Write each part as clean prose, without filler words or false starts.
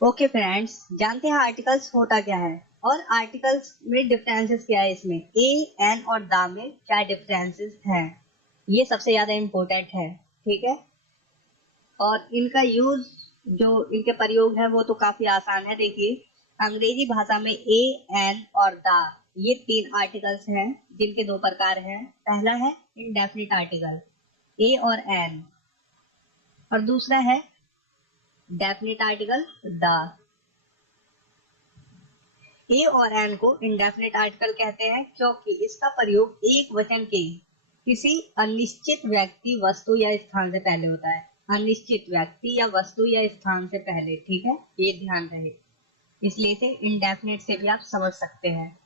Okay friends, जानते हैं articles होता क्या है और आर्टिकल्स में डिफरेंसेस क्या है। इसमें ए एन और द में क्या डिफरेंसेस हैं, ये सबसे ज्यादा इम्पोर्टेंट है। ठीक है, और इनका यूज, जो इनके प्रयोग है वो तो काफी आसान है। देखिए, अंग्रेजी भाषा में ए एन और द, ये तीन आर्टिकल्स हैं जिनके दो प्रकार हैं। पहला है इंडेफिनिट आर्टिकल ए और एन, और दूसरा है डेफिनिट आर्टिकल द। ए और एन को इंडेफिनिट आर्टिकल कहते हैं क्योंकि इसका प्रयोग एक वचन के किसी अनिश्चित व्यक्ति, वस्तु या स्थान से पहले होता है। अनिश्चित व्यक्ति या वस्तु या स्थान से पहले, ठीक है, ये ध्यान रहे। इसलिए इसे इंडेफिनिट से भी आप समझ सकते हैं।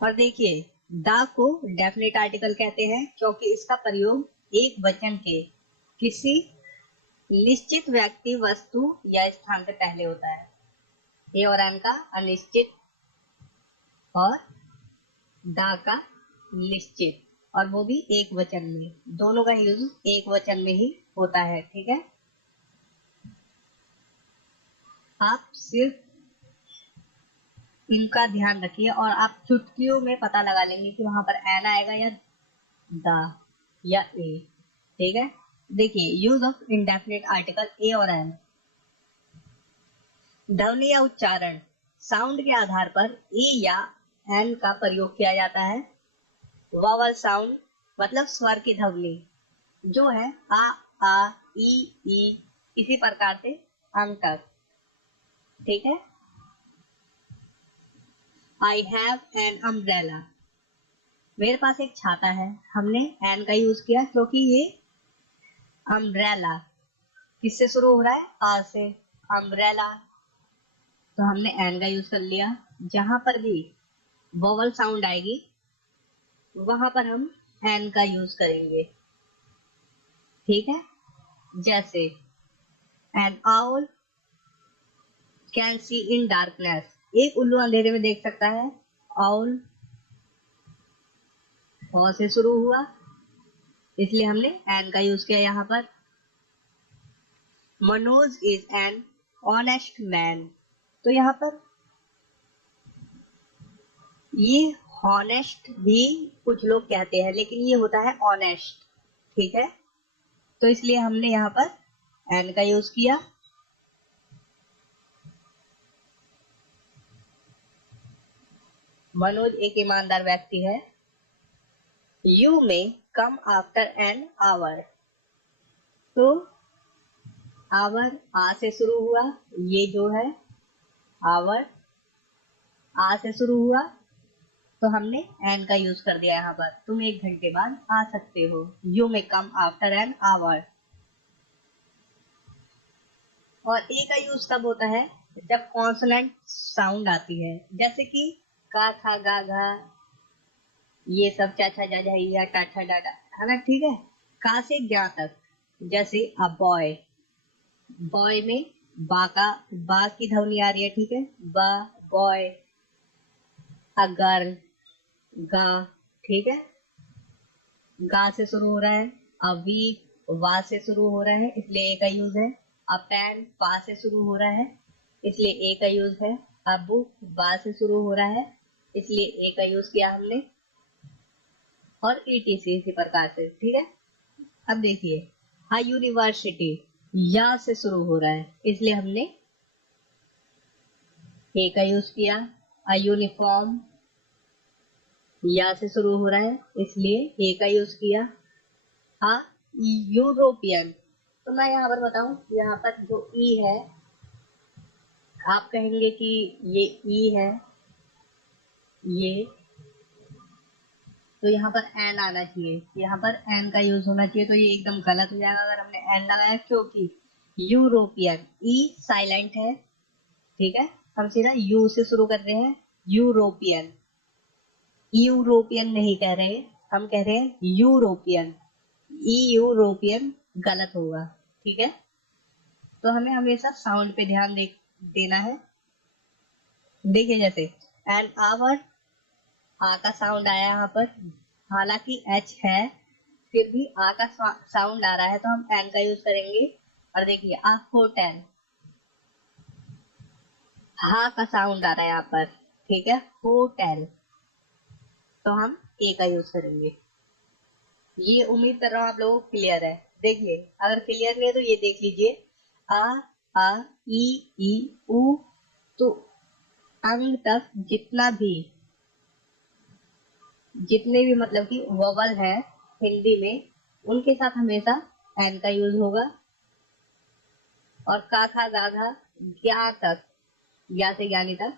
और देखिए, द को डेफिनिट आर्टिकल कहते हैं क्योंकि इसका प्रयोग एक वचन के किसी निश्चित व्यक्ति, वस्तु या स्थान से पहले होता है। ए और एन का अनिश्चित और द का निश्चित, और वो भी एक वचन में। दोनों का यूज एक वचन में ही होता है। ठीक है, आप सिर्फ इनका ध्यान रखिए और आप चुटकियों में पता लगा लेंगे कि वहां पर एन आएगा या द या ए। ठीक है, देखिए use of indefinite article a और एन। ध्वनि या उच्चारण, साउंड के आधार पर ए या एन का प्रयोग किया जाता है। वॉवल साउंड मतलब स्वर की ध्वनि, जो है आ ई, इसी प्रकार से अंत तक। ठीक है, आई हैव एन अम्ब्रेला, मेरे पास एक छाता है। हमने एन का यूज किया क्योंकि ये अम्ब्रेला किससे शुरू हो रहा है, आ से, अम्ब्रेला, तो हमने एन का यूज कर लिया। जहां पर भी वोवल साउंड आएगी वहां पर हम एन का यूज करेंगे। ठीक है, जैसे N owl can see in darkness, एक उल्लू अंधेरे में देख सकता है। आउल औ से शुरू हुआ, इसलिए हमने एन का यूज किया यहाँ पर। Manoj is an honest man, तो यहाँ पर ये हॉनेस्ट भी कुछ लोग कहते हैं, लेकिन ये होता है ऑनेस्ट। ठीक है, तो इसलिए हमने यहाँ पर एन का यूज किया। मनोज एक ईमानदार व्यक्ति है। यू में कम आफ्टर एन आवर, तो आवर आ से शुरू हुआ, ये जो है आवर आ से शुरू हुआ, तो हमने एन का यूज कर दिया यहाँ पर। तुम 1 घंटे बाद आ सकते हो। यू में कम आफ्टर एन आवर। और ए का यूज तब होता है जब कॉन्सोनेंट साउंड आती है, जैसे कि का, था, गा, घा, ये सब, चा, छा, जा, जा, या, टा, ठा, डा, डा, है ना। ठीक है, का से ज्ञा तक, जैसे अ बॉय, बॉय में बा की ध्वनि आ रही है। ठीक है, बा, बॉय, अ गर्ल, गा। ठीक है, गा से शुरू हो रहा है। अ वीक वा से शुरू हो रहा है, इसलिए ए का यूज है। अ पेन पा से शुरू हो रहा है, इसलिए ए का यूज है। अ बुक बा से शुरू हो रहा है, इसलिए ए का यूज किया हमने। और ईटीसी इसी प्रकार से। ठीक है, अब देखिए, अ यूनिवर्सिटी या से शुरू हो रहा है, इसलिए हमने ए का यूज किया। अ यूनिफॉर्म या से शुरू हो रहा है, इसलिए ए का यूज किया। अ यूरोपियन, तो मैं यहाँ पर बताऊं, यहाँ पर जो ई है, आप कहेंगे कि ये ई है, ये, तो यहाँ पर एन आना चाहिए, यहाँ पर एन का यूज होना चाहिए, तो ये एकदम गलत हो जाएगा अगर हमने एन लगाया, क्योंकि यूरोपियन ई साइलेंट है। ठीक है, हम सीधा यू से शुरू कर रहे हैं। यूरोपियन, यूरोपियन नहीं कह रहे, हम कह रहे हैं यूरोपियन। ई यूरोपियन गलत होगा। ठीक है, तो हमें हमेशा साउंड पे ध्यान देना है। देखिए, जैसे एन आवर, आ का साउंड आया यहाँ पर, हालांकि एच है, फिर भी आ का साउंड आ रहा है, तो हम एन का यूज करेंगे। और देखिए आ होटल, हा का साउंड आ रहा है यहाँ पर, ठीक है, होटल, तो हम ए का यूज करेंगे। ये उम्मीद कर रहा हूँ आप लोगों को क्लियर है। देखिए अगर क्लियर नहीं है तो ये देख लीजिए, आ आ ई उ, तो अंग तक जितने भी मतलब कि वोवल है हिंदी में, उनके साथ हमेशा एन का यूज होगा। और का खा गा घा ज्ञा तक, ज्ञा से ज्ञानी तक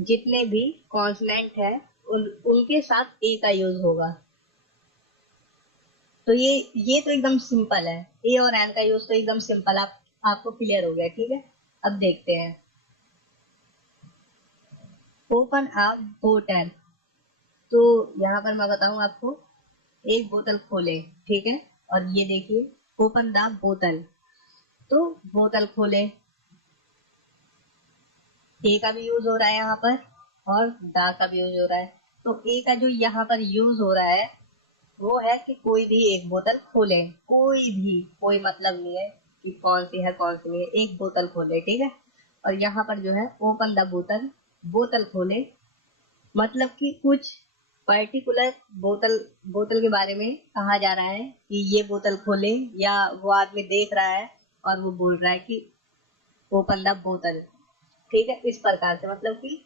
जितने भी कॉन्सोनेंट है उनके साथ ए का यूज होगा। तो ये तो एकदम सिंपल है, ए और एन का यूज तो एकदम सिंपल, आपको क्लियर हो गया, ठीक है। अब देखते हैं, ओपन अ बोतल, तो यहाँ पर मैं बताऊं आपको, एक बोतल खोले, ठीक है, और ये देखिए ओपन द बोतल, तो बोतल खोले, ए का भी यूज हो रहा है यहाँ पर और दा का भी यूज हो रहा है। तो ए का जो यहाँ पर यूज हो रहा है वो है कि कोई भी एक बोतल खोले, कोई भी, कोई मतलब नहीं है कि कौन सी है कौन सी नहीं है, एक बोतल खोले, ठीक है। और यहाँ पर जो है ओपन द बोतल, बोतल खोले, मतलब कि कुछ पर्टिकुलर बोतल बोतल के बारे में कहा जा रहा है कि ये बोतल खोले, या वो आदमी देख रहा है और वो बोल रहा है कि ओपन द बोतल, ठीक है। इस प्रकार से मतलब कि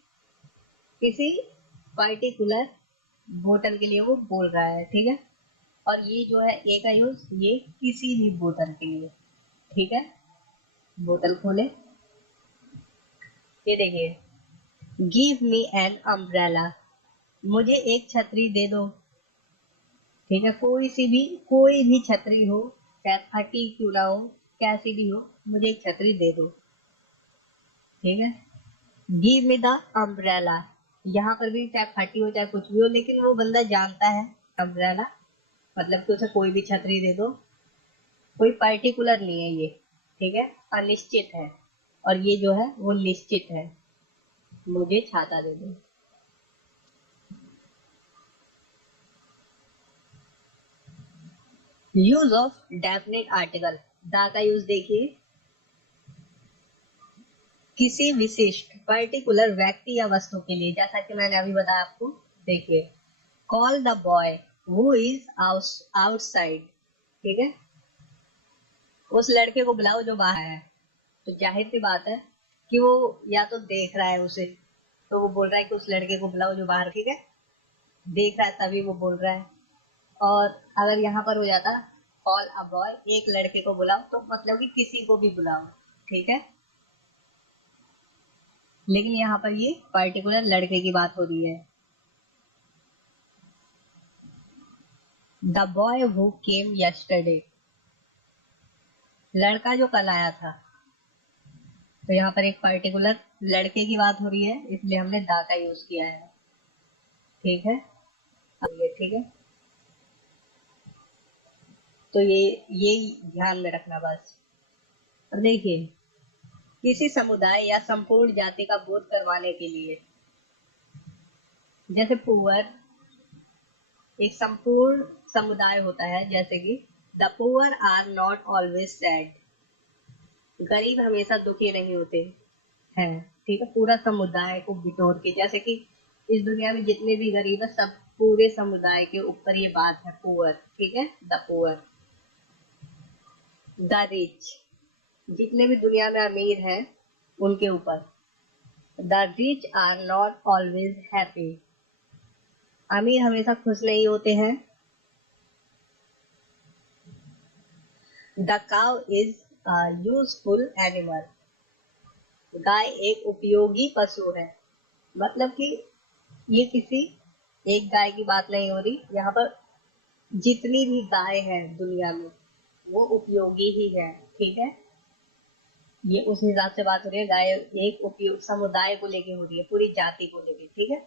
किसी पर्टिकुलर बोतल के लिए वो बोल रहा है, ठीक है। और ये जो है ए का यूज, ये किसी भी बोतल के लिए, ठीक है। बोतल खोले, ये देखिए, गिव मी एन अम्ब्रेला, मुझे एक छतरी दे दो, ठीक है। कोई भी छतरी हो, चाहे फटी क्यों ना हो, कैसी भी हो, मुझे एक छतरी दे दो, ठीक है। गिव मी द अम्ब्रेला, यहाँ पर भी चाहे फटी हो चाहे कुछ भी हो, लेकिन वो बंदा जानता है अम्ब्रेला मतलब कि उसे कोई भी छतरी दे दो, कोई पर्टिकुलर नहीं है ये, ठीक है, अनिश्चित है। और ये जो है वो निश्चित है, मुझे छाता दे दो। यूज ऑफ डेफिनेट आर्टिकल, दा का यूज देखिए, किसी विशिष्ट पर्टिकुलर व्यक्ति या वस्तु के लिए, जैसा कि मैंने अभी बताया आपको, देखिए, call the boy who is outside, ठीक है, उस लड़के को बुलाओ जो बाहर है। तो जाहिर सी बात है कि वो या तो देख रहा है उसे, तो वो बोल रहा है कि उस लड़के को बुलाओ जो बाहर, ठीक है, देख रहा है तभी वो बोल रहा है। और अगर यहाँ पर हो जाता कॉल अ बॉय, एक लड़के को बुलाओ, तो मतलब कि किसी को भी बुलाओ, ठीक है। लेकिन यहाँ पर ये पर्टिकुलर लड़के की बात हो रही है। The boy who came yesterday, लड़का जो कल आया था, तो यहाँ पर एक पर्टिकुलर लड़के की बात हो रही है, इसलिए हमने दा का यूज किया है, ठीक है। अब ये ठीक है, तो ये ध्यान में रखना बस। अब देखिए, किसी समुदाय या संपूर्ण जाति का बोध करवाने के लिए, जैसे पुअर एक संपूर्ण समुदाय होता है, जैसे कि the poor are not always sad, गरीब हमेशा दुखी नहीं होते हैं, ठीक है, पूरा समुदाय को बिटोर के, जैसे कि इस दुनिया में जितने भी गरीब है सब पूरे समुदाय के ऊपर ये बात है, पुअर, ठीक है, द पुअर। द रिच, जितने भी दुनिया में अमीर हैं उनके ऊपर, the rich are not always happy, अमीर हमेशा खुश नहीं होते हैं। The cow is useful animal, गाय एक उपयोगी पशु है, मतलब कि ये किसी एक गाय की बात नहीं हो रही यहाँ पर, जितनी भी गाय है दुनिया में वो उपयोगी ही है, ठीक है। ये उस हिसाब से बात हो रही है, गाय एक उपयोग समुदाय को लेके हो रही है, पूरी जाति को लेके, ठीक है।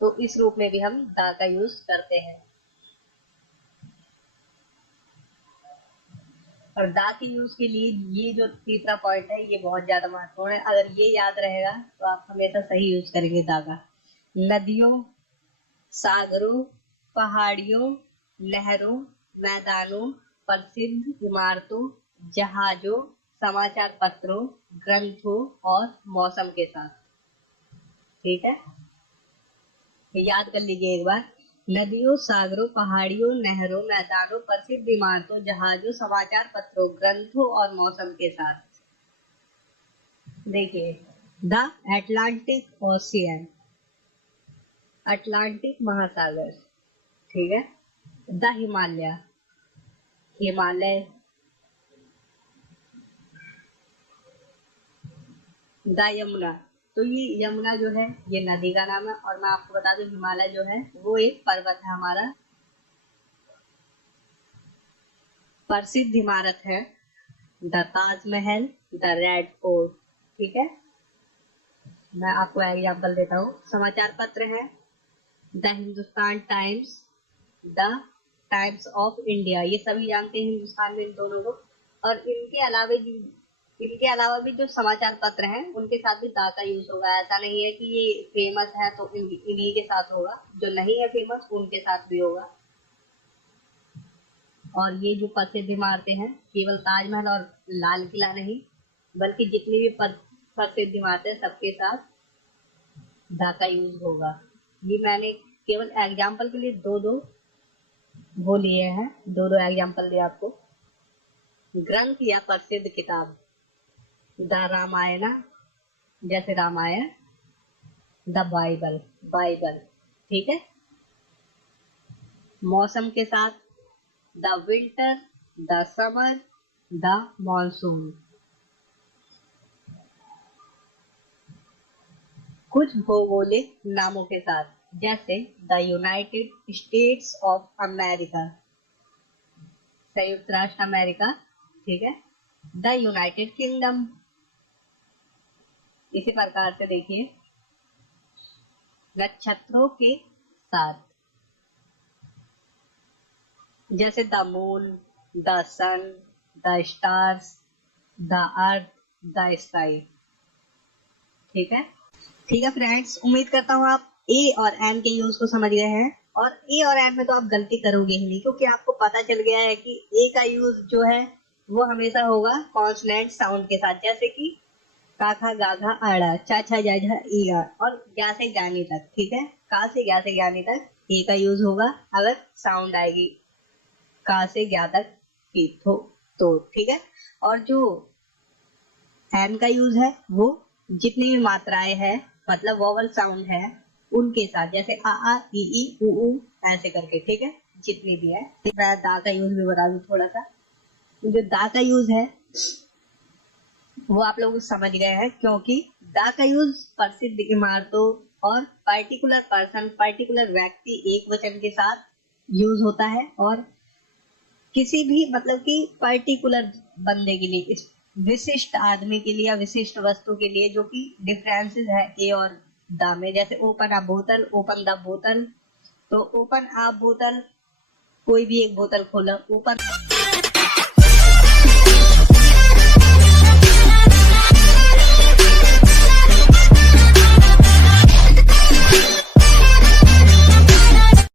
तो इस रूप में भी हम दा का यूज करते हैं। और दा के यूज के लिए ये जो तीसरा पॉइंट है ये बहुत ज्यादा महत्वपूर्ण है, अगर ये याद रहेगा तो आप हमेशा सही यूज करेंगे दा का। नदियों, सागरों, पहाड़ियों, नहरों, मैदानों, प्रसिद्ध इमारतों, जहाजों, समाचार पत्रों, ग्रंथों और मौसम के साथ। ठीक है, याद कर लीजिए एक बार। नदियों, सागरों, पहाड़ियों, नहरों, मैदानों, प्रसिद्ध इमारतों, जहाजों, समाचार पत्रों, ग्रंथों और मौसम के साथ। देखिए, द एटलांटिक ओशियन, अटलांटिक महासागर। ठीक है, द हिमालय, हिमालय, द यमुना। तो ये यमुना जो है ये नदी का नाम है, और मैं आपको बता दूं हिमालय जो है वो एक पर्वत है हमारा। प्रसिद्ध इमारत है the Taj Mahal, the red fort. ठीक है, मैं आपको एग्जाम्पल देता हूँ। समाचार पत्र है the Hindustan times, the times of India. ये सभी जानते हैं हिंदुस्तान में इन दोनों को। और इनके अलावा भी जो समाचार पत्र हैं उनके साथ भी दा का यूज होगा। ऐसा नहीं है कि ये फेमस है तो इन्हीं के साथ होगा, जो नहीं है फेमस उनके साथ भी होगा। और ये जो प्रसिद्ध इमारतें हैं, केवल ताजमहल और लाल किला नहीं, बल्कि जितनी भी प्रसिद्ध इमारतें सबके साथ दा का यूज होगा। ये मैंने केवल एग्जाम्पल के लिए दो दो वो लिए हैं, दो दो एग्जाम्पल दिए आपको। ग्रंथ या प्रसिद्ध किताब, द रामायण, जैसे रामायण, द बाइबल, बाइबल। ठीक है, मौसम के साथ the winter, the summer, the monsoon. कुछ भौगोलिक नामों के साथ, जैसे the United states of America, संयुक्त राष्ट्र अमेरिका। ठीक है, द यूनाइटेड किंगडम। इसी प्रकार से देखिए, नक्षत्रों के साथ, जैसे the moon, the sun, the stars, the earth, the sky. ठीक है, ठीक है फ्रेंड्स, उम्मीद करता हूँ आप ए और एन के यूज को समझ गए हैं। और ए और एन में तो आप गलती करोगे ही नहीं, क्योंकि आपको पता चल गया है कि ए का यूज जो है वो हमेशा होगा कॉन्सोनेंट साउंड के साथ, जैसे कि काखा, गाघा, आड़ा, चाचा, जाझा, ईया और ज्ञा से ज्ञानी तक। ठीक है, का से ज्ञा से ज्ञानी तक ए का यूज होगा अगर साउंड आएगी का से ज्ञा तक की तो ठीक है। और जो एन का यूज है वो जितनी भी मात्राएं हैं, मतलब वोवल साउंड है उनके साथ, जैसे आ ई उ ऐसे करके। ठीक है, जितनी भी है। मैं दा का यूज भी बता दूं थोड़ा सा। जो दा का यूज है वो आप लोग समझ गए हैं, क्योंकि दा का यूज प्रसिद्ध इमारतों और पर्टिकुलर पर्सन, पर्टिकुलर व्यक्ति, एक वचन के साथ यूज होता है। और किसी भी मतलब कि पर्टिकुलर बंदे के लिए, इस विशिष्ट आदमी के लिए या विशिष्ट वस्तु के लिए, जो कि डिफरेंसेस है ए और दा में। जैसे ओपन अ बोतल, ओपन द बोतल। तो ओपन अ बोतल, कोई भी एक बोतल खोला, ओपन